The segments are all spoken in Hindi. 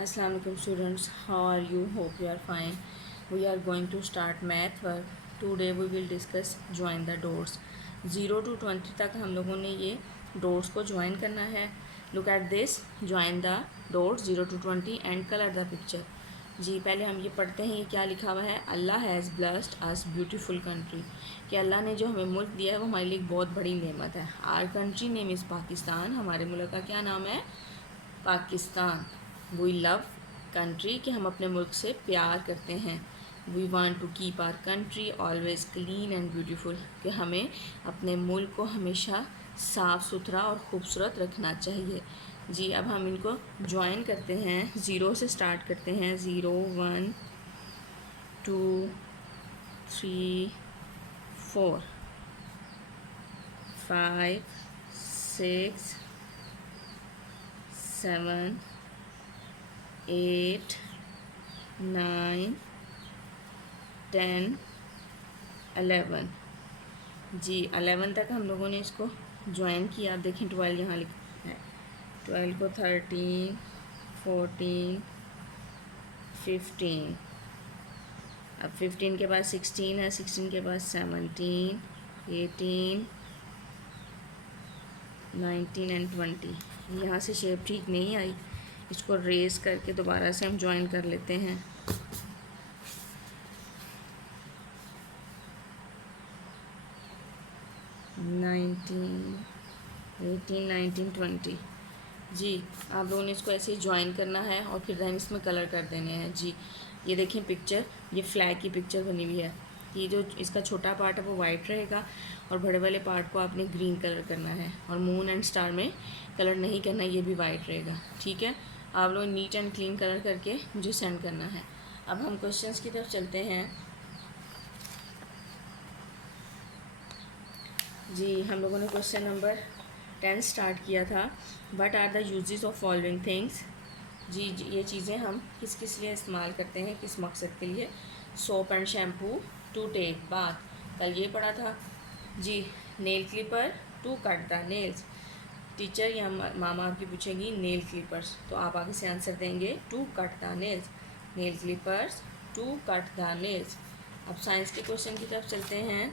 Assalamu alaikum students, how are you? Hope you are fine. We are going to start math work. Today we will discuss join the dots. 0 to 20 तक हम लोगों ने ये dots को join करना है. Look at this, join the dots 0 to 20 and color the picture. जी पहले हम ये पढ़ते हैं, ये क्या लिखा हुआ है. Allah has blessed us beautiful country, कि अल्लाह ने जो हमें मुल्क दिया है वो हमारे लिए एक बहुत बड़ी नेमत है. Our country name is Pakistan, हमारे मुल्क का क्या नाम है? पाकिस्तान. वी लव कंट्री, कि हम अपने मुल्क से प्यार करते हैं. We want to keep our country always clean and beautiful, कि हमें अपने मुल्क को हमेशा साफ़ सुथरा और ख़ूबसूरत रखना चाहिए. जी अब हम इनको ज्वाइन करते हैं. ज़ीरो से स्टार्ट करते हैं. 0 1 2 3 4 5 6 7 8 9 10 11. जी 11 तक हम लोगों ने इसको ज्वाइन किया. आप देखें 12 यहाँ लिखा है. 12 को 13 14 15. अब 15 के बाद 16 है. 16 के बाद 17 18 19 एंड 20. यहाँ से शेप ठीक नहीं आई, इसको रेस करके दोबारा से हम ज्वाइन कर लेते हैं. नाइनटीन 18 19 20. जी आप लोगों ने इसको ऐसे ही ज्वाइन करना है और फिर देन इसमें कलर कर देने हैं. जी ये देखें पिक्चर, ये फ्लैग की पिक्चर बनी हुई है. ये जो इसका छोटा पार्ट है वो वाइट रहेगा और बड़े वाले पार्ट को आपने ग्रीन कलर करना है. और मून एंड स्टार में कलर नहीं करना, ये भी वाइट रहेगा. ठीक है, आप लोग नीट एंड क्लीन कलर करके मुझे सेंड करना है. अब हम क्वेश्चंस की तरफ चलते हैं. जी हम लोगों ने क्वेश्चन नंबर 10 स्टार्ट किया था. What are the uses of following things. जी ये चीज़ें हम किस किस लिए इस्तेमाल करते हैं, किस मकसद के लिए. Soap and shampoo to take bath, कल ये पढ़ा था. जी nail clipper to cut the nails. Teacher या मामा आपकी पूछेंगी नेल क्लिपर्स, तो आप आगे से आंसर देंगे to cut the nails. Nail clippers to cut the nails. अब साइंस के क्वेश्चन की तरफ चलते हैं.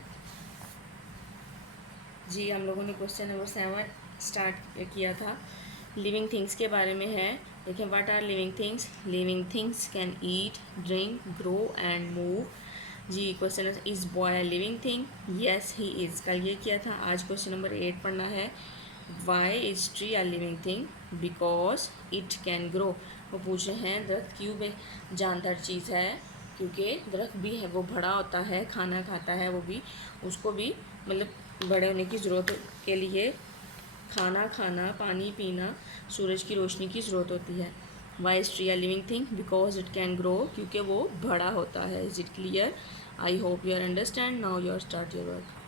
जी हम लोगों ने क्वेश्चन नंबर 7 स्टार्ट किया था. लिविंग थिंग्स के बारे में है. देखें what are living things. Living things can eat drink grow and move. जी question is boy living thing. Yes he is, कल ये किया था. आज क्वेश्चन नंबर 8 पढ़ना है. Why is tree a living thing. Because it can grow. वो पूछ रहे हैं दरख्त क्यों जानदार चीज़ है, क्योंकि दरख्त भी है वो बड़ा होता है, खाना खाता है, वो भी उसको भी मतलब बड़े होने की ज़रूरत के लिए खाना खाना, पानी पीना, सूरज की रोशनी की ज़रूरत होती है. Why is tree a living thing. Because it can grow, क्योंकि वो बड़ा होता है. Is it clear? I hope you are understand. Now you are start your work.